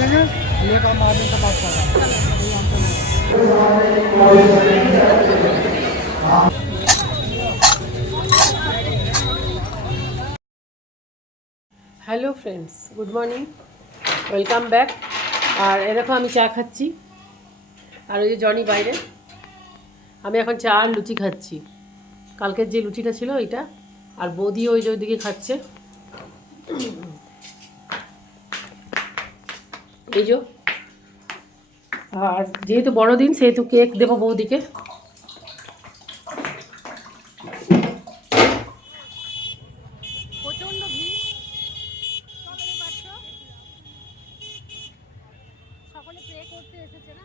देंगे, लेकर महाजन का पास hello friends, good morning, welcome back. আর এ দেখো আমি চা খাচ্ছি, আর ওই যে জনি বাইরে। আমি এখন চা আর লুচি খাচ্ছি, কালকের যে লুচিটা ছিল ওইটা। আর বৌদি ওই যে ওইদিকে খাচ্ছে, এই যে। আর যেহেতু বড়দিন সেহেতু কেক দেবো বৌদিকে। প্রচণ্ড ভিড়, সকলে পাচ্ছ, সকলে প্রে করতে এসেছে না।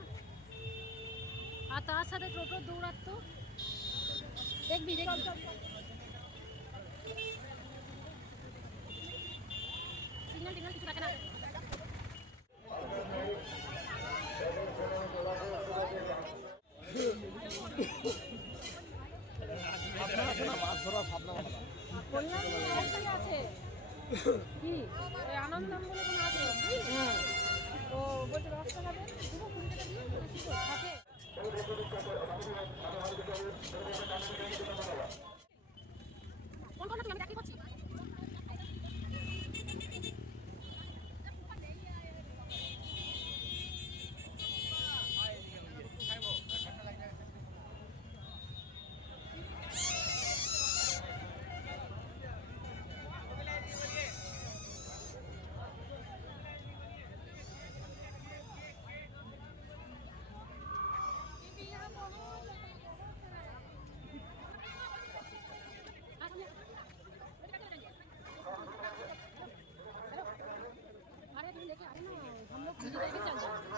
আর তার সাথে টোটো দৌড়াচ্ছ, দেখবি দেখবি। সিগন্যাল টিগন্যাল কিছু থাকে না। কি ওই আনন্দম বলে কোনো আছে? হ্যাঁ, তো বলছে 10 টাকা দেন, দেবো 20 টাকা দিয়ে কি থাকে। কোন কোন তুই আমি চাকরি করছি। अरे तुम लेके आए ना, हम लोग खुद लेके चल जाएंगे।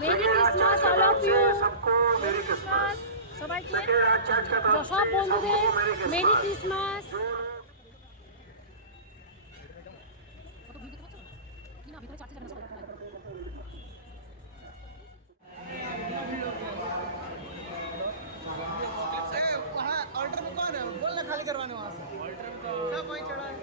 मेरी क्रिसमास ऑल ऑफ यू, मेरी क्रिसमास সবাইকে, সব বন্ধুদের মেরি ক্রিসমাস। ऑल्टर में कौन है? बोलना खाली करवाने वहाँ से सब वहीं चढ़ा है।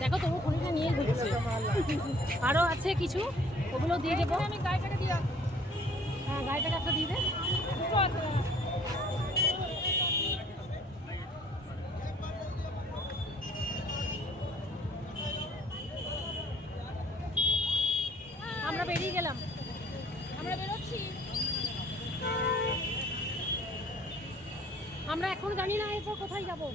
দেখো তবু খনিটা নিয়ে ঘুরছে। আরও আছে কিছু, ওগুলো দিয়ে দেবো। আমি গাড়িটাকে দিয়ে, হ্যাঁ গাড়িটাকে একটা দিয়ে দে। আমরা বেরিয়ে গেলাম, আমরা বেরোচ্ছি। আমরা এখন জানি না এরপর কোথায় যাবো।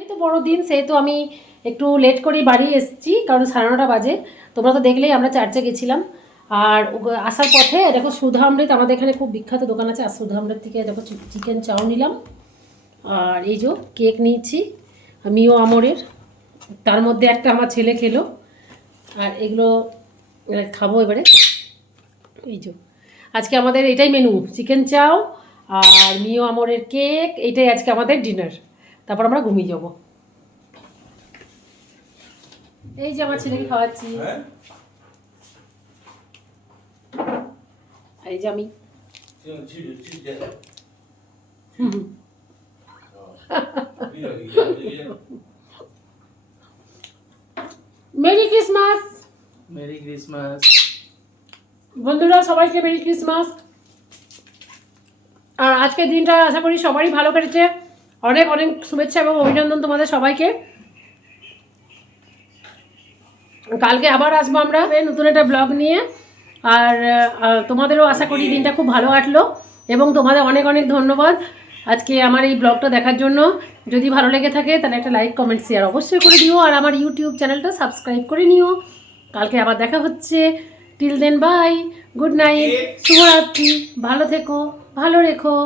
এই তো বড়দিন, সেহেতু আমি একটু লেট করে বাড়ি এসেছি, কারণ 9:30 বাজে। তোমরা তো দেখলেই আমরা চার্চে গেছিলাম। আর আসার পথে দেখো সুধা অমৃত, আমাদের এখানে খুব বিখ্যাত দোকান আছে, আর সুধা অমৃত থেকে দেখো চিকেন চাও নিলাম। আর এই যে কেক নিয়েছি মিও আমরের, তার মধ্যে একটা আমার ছেলে খেলো। আর এগুলো খাবো এবারে। এই যে আজকে আমাদের এটাই মেনু, চিকেন চাও আর মিও আমরের কেক, এটাই আজকে আমাদের ডিনার। তারপর আমরা ঘুমিয়ে যাবো। এই যে আমার ছেলেকে খাওয়াচ্ছি, এই যে আমি। Merry Christmas merry Christmas. বন্ধুরা, সবাইকে মেরি ক্রিসমাস। আর আজকের দিনটা আশা করি সবারই ভালো কেটেছে। অনেক অনেক শুভেচ্ছা এবং অভিনন্দন তোমাদের সবাইকে। কালকে আবার আসবো আমরা নতুন একটা ব্লগ নিয়ে। আর তোমাদেরও আশা করি দিনটা খুব ভালো কাটলো এবং তোমাদের অনেক অনেক ধন্যবাদ আজকে আমার এই ব্লগটা দেখার জন্য। যদি ভালো লেগে থাকে তাহলে একটা লাইক কমেন্ট শেয়ার অবশ্যই করে দিও, আর আমার ইউটিউব চ্যানেলটা সাবস্ক্রাইব করে নিও। কালকে আবার দেখা হচ্ছে। Till then bye, good night, শুভরাত্রি, ভালো থেকো, ভালো রেখো।